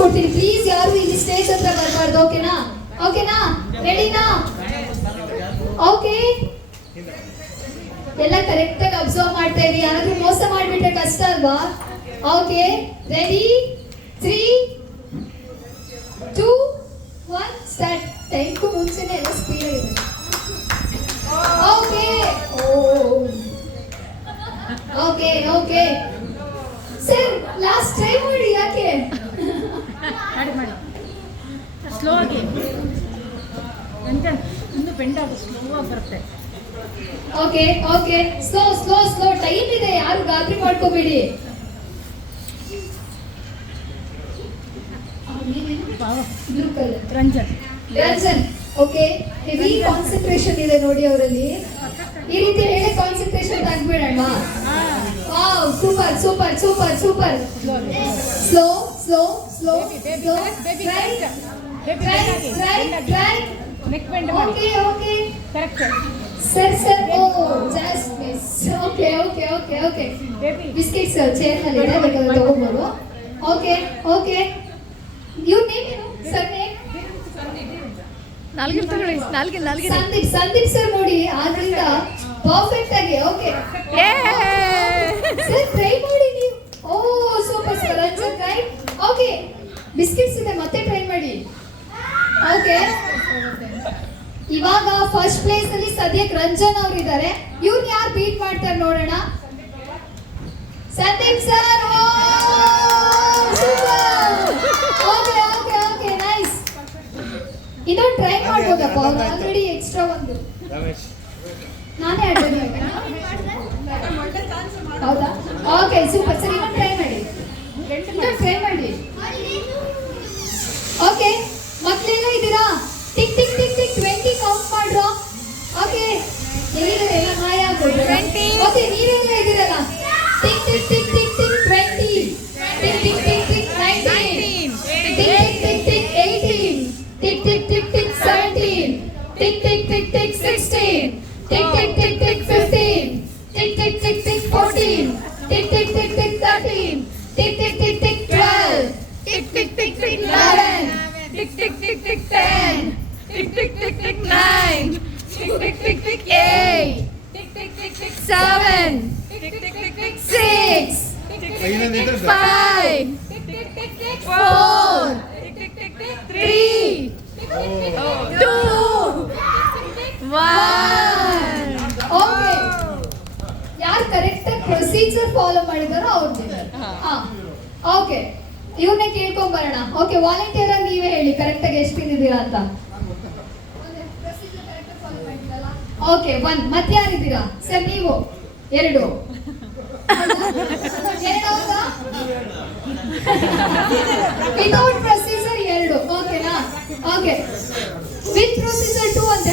ಕೊಡ್ತೀನಿ. ಪ್ಲೀಸ್ ಯಾರು ಇಲ್ಲಿ ಸ್ಟೇಜ್ ಹತ್ರ ಬರಬಾರ್ದು. ಓಕೆನಾ? ಓಕೆನಾ? ರೆಡಿನಾ? ಓಕೆ, ಎಲ್ಲ ಕರೆಕ್ಟ್ ಆಗಿ ಅಬ್ಸರ್ವ್ ಮಾಡ್ತಾ ಇರಿ. ಯಾರಾದ್ರೂ ಮೋಸ ಮಾಡ್ಬಿಟ್ರೆ ಕಷ್ಟ ಅಲ್ವಾ? Okay, ready? 3, 2, 1 ಸ್ಟಾರ್ಟ್. ಟೈಮ್ಗೂ ಮುಂಚೆನೆ ಎಲ್ಲ ಸ್ಪೀಡ್ ಆಗಿದೆ. Okay, okay okay sir, last try ಮಾಡಿ. ಯಾಕೆ ಮಾಡಿ ಸ್ಲೋ ಆಗಿ ಇನ್ನು ಬೆಂಡ್ ಆಗಿ ಸ್ಲೋ ಆಗಿ ಬರುತ್ತೆ. Okay okay, slow slow slow, time ಇದೆ, ಯಾರು ಗಾಬರಿ ಮಾಡ್ಕೋಬೇಡಿ. Ranjan Ranjan, okay, heavy concentration ಇದೆ ನೋಡಿ ಅವರಲ್ಲಿ. ಈ ರೀತಿ ಹೇಳಿ ಕಾನ್ಸಂಟ್ರೇಷನ್ ತೆಗ್ಬಿಡೋಣ. Wow, super super super super. Slow slow slow slow, try try try try. Neck bend ಮಾಡಿ. Okay okay, correct sir sir. Oh, just miss. Okay okay okay okay. Biscuit sir chair ನಲ್ಲಿ ಇದೆ, ಬೇಕಾದ್ರೆ ತಗೋಬಹುದು. Okay okay, you name ಏನು ಸರ್? Name Sandeep. Sandeep sir ನೋಡಿ ಆದ್ರಿಂದ perfect ಆಗಿ. ಓಕೆ ಸರ್, ಟ್ರೈ ಮಾಡಿ ನೀವು. Oh super sir. Ranjan try. Okay, biscuits ಇದೆ, ಮತ್ತೆ ಟ್ರೈ ಮಾಡಿ. ಓಕೆ, ಇವಾಗ ಫಸ್ಟ್ ಪ್ಲೇಸ್ ಅಲ್ಲಿ ಸದ್ಯಕ್ಕೆ ರಂಜನ್ ಅವರು ಇದ್ದಾರೆ. ಇವ್ರು ಯಾರು ಬೀಟ್ ಮಾಡ್ತಾರೆ ನೋಡೋಣ. Sandeep sir. Okay okay okay, nice. ಇನ್ನೊಂದು ಟ್ರೈ ಮಾಡ್ಬೋದಪ್ಪ, ಅವ್ರು ಆಲ್ರೆಡಿ ಎಕ್ಸ್ಟ್ರಾ ಒಂದು. ನಾನೇ ಆಡ್ತೀನಿ. ಹೌದಾ? ಓಕೆ ಸೂಪರ್ ಸರ್, ಇನ್ನೊಂದು ಟ್ರೈ ಮಾಡಿ. ಇನ್ನೊಂದು ಟ್ರೈ ಮಾಡಿ. ಓಕೆ, ಮಕ್ಕಳೆಲ್ಲ ಇದ್ದೀರಾ? Tick tick tick tick 20 count ಮಾಡ್ರು. ಓಕೆ, ಎಲ್ಲಿದ್ದಾರೆ? ಎಲ್ಲ ಮಾಯ ಆಗ್ಬಿಟ್ರು. ಓಕೆ, ನೀವೆಲ್ಲ ಇದ್ದೀರಲ್ಲ? Tick tick tick tick tick 20, tick tick tick tick 19, tick tick tick tick 18, tick tick tick tick 17, tick tick tick tick 16, tick tick tick tick 15, tick tick tick tick 14, tick tick tick tick 13, tick tick tick tick 12, tick tick tick tick 11, tick tick tick tick 10, tick tick tick tick 9, tick tick tick tick 8, tick tick tick tick 7, tick tick tick tick 6, tick tick tick 5, tick tick tick tick 4, tick tick tick tick 3, 2, 1. Okay, ಯಾರು correct ಆಗಿ procedure follow ಮಾಡಿದಾರೋ ಅವ್ರಿಗೆ. Okay, ಇವ್ರನ್ನ ಕೇಳ್ಕೊಂಡ್ ಬರೋಣ. Okay, volunteer ಆಗಿ ನೀವೇ ಹೇಳಿ correct ಆಗಿ ಎಷ್ಟು ತಿಂದಿದ್ದೀರಾ ಅಂತ. ಓಕೆ, 1. ಮತ್ತೆ ಯಾರಿದ್ದೀರಾ ಸರ್? ನೀವು 2. Without procedure 2. ಓಕೆನಾ? ಓಕೆ, ವಿತ್ ಪ್ರೊಸೀಜರ್ 2 ಅಂತೆ.